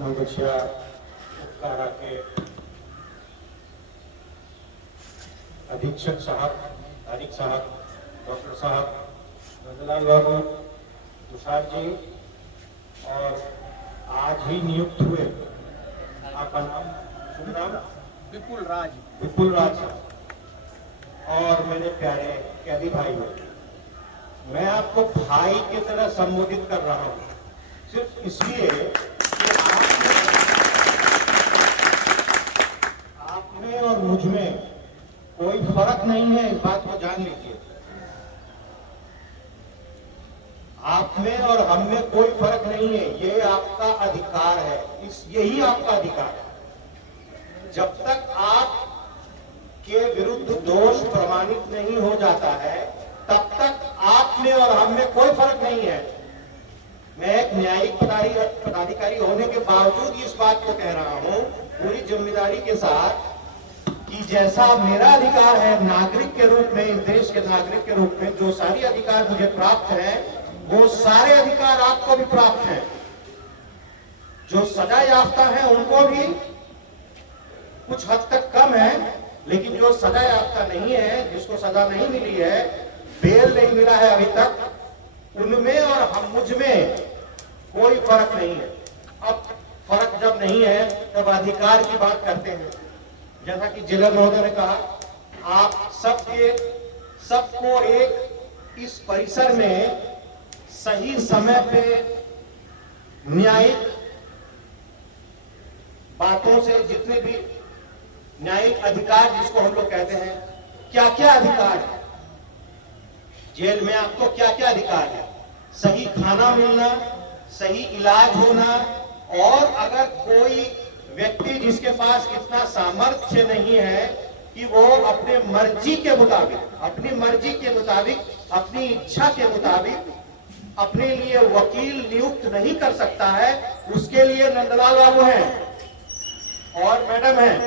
नवगछिया कारा के अधीक्षक साहब, तारिक साहब, डॉक्टर साहब, नंदलाल बाबू, तुषार जी और आज ही नियुक्त हुए, आपका नाम? शुभ नाम? विपुल राज। विपुल राज साहब और मेरे प्यारे कैदी भाई हो, मैं आपको भाई की तरह संबोधित कर रहा हूं सिर्फ इसलिए कि आप में और मुझ में कोई फर्क नहीं है, इस बात को जान लीजिए। आप में और हम में कोई फर्क नहीं है, ये आपका अधिकार है, यही आपका अधिकार है। जब तक आप के विरुद्ध दोष प्रमाणित नहीं हो जाता है तब तक आप में और हम में कोई फर्क नहीं है। मैं एक न्यायिक पदाधिकारी होने के बावजूद इस बात को कह रहा हूं पूरी जिम्मेदारी के साथ कि जैसा मेरा अधिकार है नागरिक के रूप में, इस देश के नागरिक के रूप में जो सारे अधिकार मुझे प्राप्त हैं, वो सारे अधिकार आपको भी प्राप्त हैं। जो सजा याफ्ता है उनको भी कुछ हद तक कम है, लेकिन जो सजा याफ्ता नहीं है, जिसको सजा नहीं मिली है, बेल नहीं मिला है अभी तक, उनमें और हम मुझ में कोई फर्क नहीं है। अब फर्क जब नहीं है तब अधिकार की बात करते हैं। जैसा कि जेलर महोदय ने कहा, आप सबको एक इस परिसर में सही समय पे न्यायिक बातों से, जितने भी न्यायिक अधिकार जिसको हम लोग कहते हैं, क्या क्या अधिकार है जेल में, आपको क्या क्या अधिकार है? सही खाना मिलना, सही इलाज होना, और अगर कोई व्यक्ति जिसके पास इतना सामर्थ्य नहीं है कि वो अपने मर्जी के मुताबिक, अपनी मर्जी के मुताबिक, अपनी इच्छा के मुताबिक अपने लिए वकील नियुक्त नहीं कर सकता है, उसके लिए नंदलाल बाबू हैं और मैडम हैं।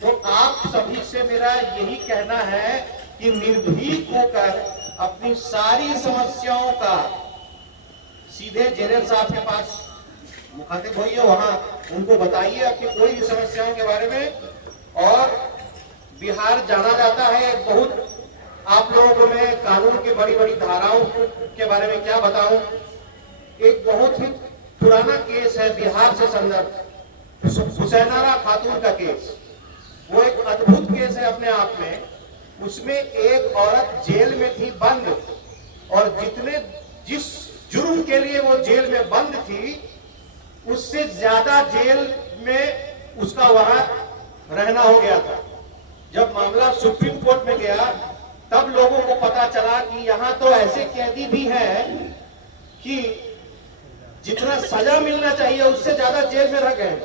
तो आप सभी से मेरा यही कहना है कि निर्भीक होकर अपनी सारी समस्याओं का सीधे जेलर साहब के पास मुखातिब होइए, वहां उनको बताइए अपनी कोई भी समस्याओं के बारे में। और बिहार जाना जाता है बहुत, आप लोगों को मैं कानून की बड़ी बड़ी धाराओं के बारे में क्या बताऊं। एक बहुत ही पुराना केस है बिहार से संदर्भ, हुसैनारा खातून का केस। वो एक अद्भुत केस है अपने आप में। उसमें एक औरत जेल में थी बंद, और जिस जुर्म के लिए वो जेल में बंद थी, उससे ज्यादा जेल में उसका वहां रहना हो गया था। जब मामला सुप्रीम कोर्ट में गया तब लोगों को पता चला कि यहां तो ऐसे कैदी भी हैं कि जितना सजा मिलना चाहिए उससे ज्यादा जेल में रह गए।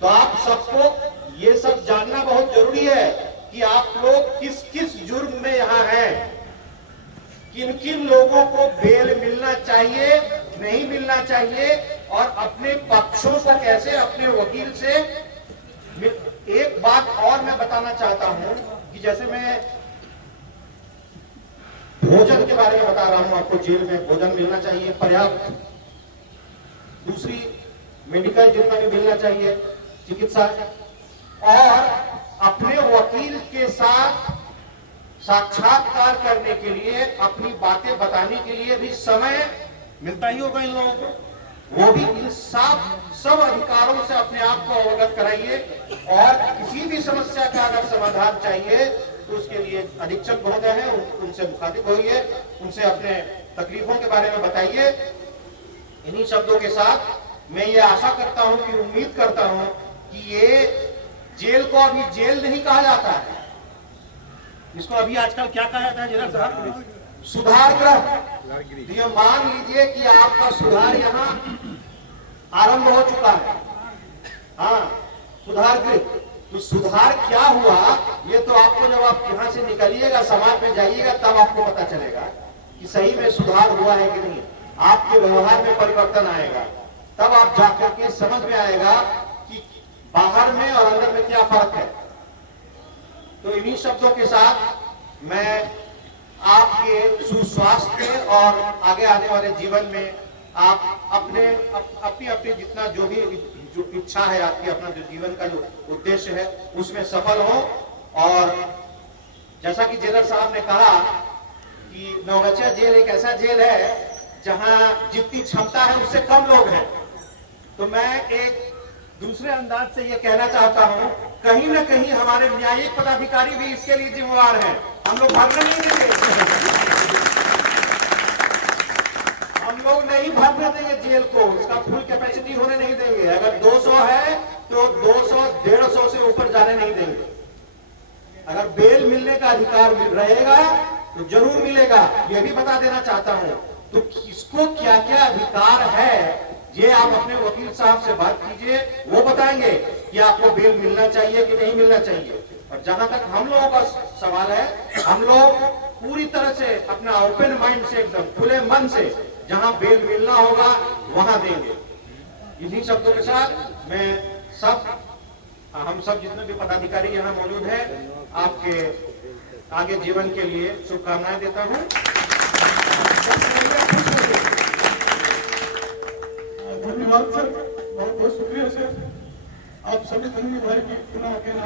तो आप सबको ये सब जानना बहुत जरूरी है कि आप लोग किस किस जुर्म में यहाँ हैं, किन किन लोगों को बेल मिलना चाहिए, नहीं मिलना चाहिए, और अपने पक्षों को कैसे अपने वकील से। एक बात और मैं बताना चाहता हूं कि जैसे मैं भोजन के बारे में बता रहा हूं आपको, जेल में भोजन मिलना चाहिए पर्याप्त, दूसरी मेडिकल जितना भी मिलना चाहिए, चिकित्सा, और अपने वकील के साथ साक्षात्कार करने के लिए, अपनी बातें बताने के लिए भी समय मिलता ही होगा इन लोगों को। वो भी इन सब अधिकारों से अपने आप को अवगत कराइए, और किसी भी समस्या का अगर समाधान चाहिए तो उसके लिए अधीक्षक महोदय हैं, उनसे मुखातिब होइए, उनसे अपने तकलीफों के बारे में बताइए। इन्हीं शब्दों के साथ मैं ये आशा करता हूं कि उम्मीद करता हूं कि ये जेल को अभी जेल नहीं कहा जाता है, इसको अभी आजकल क्या कहा जाता है जेलर साहब? सुधार गृह। ये मान लीजिए कि आपका सुधार यहाँ आरंभ हो चुका है। हाँ, सुधार गृह। तो सुधार क्या हुआ ये तो आपको, जब आप यहाँ से निकलिएगा, समाज में जाइएगा, तब आपको पता चलेगा कि सही में सुधार हुआ है कि नहीं। आपके व्यवहार में परिवर्तन आएगा, तब आप जाकर के समझ में आएगा कि बाहर में और अंदर में क्या फर्क है। तो इन्हीं शब्दों के साथ मैं आपके सुस्वास्थ्य और आगे आने वाले जीवन में आप अपनी अपनी जितना जो भी जो इच्छा है आपकी, अपना जो जीवन का जो उद्देश्य है उसमें सफल हो। और जैसा कि जेलर साहब ने कहा कि नवगछिया जेल एक ऐसा जेल है जहां जितनी क्षमता है उससे कम लोग हैं। तो मैं एक दूसरे अंदाज से ये कहना चाहता हूं, कहीं ना कहीं हमारे न्यायिक पदाधिकारी भी इसके लिए जिम्मेवार हैं। हम लोग भरने नहीं देंगे, हम लोग नहीं भरने देंगे जेल को, उसका फुल कैपेसिटी होने नहीं देंगे। अगर 200 है तो 200 150 से ऊपर जाने नहीं देंगे। अगर बेल मिलने का अधिकार रहेगा तो जरूर मिलेगा, यह भी बता देना चाहता हूं। तो किसको क्या क्या अधिकार है ये आप अपने वकील साहब से बात कीजिए, वो बताएंगे कि आपको बेल मिलना चाहिए कि नहीं मिलना चाहिए। और जहां तक हम लोगों का सवाल है, हम लोग पूरी तरह से अपना ओपन माइंड से, एकदम खुले मन से जहां बेल मिलना होगा वहां देंगे। इन्हीं शब्दों के साथ मैं हम सब जितने भी पदाधिकारी यहाँ मौजूद हैं, आपके आगे जीवन के लिए शुभकामनाएं देता हूं। धन्यवाद सर, बहुत बहुत शुक्रिया सर। आप सभी धन्यवाद की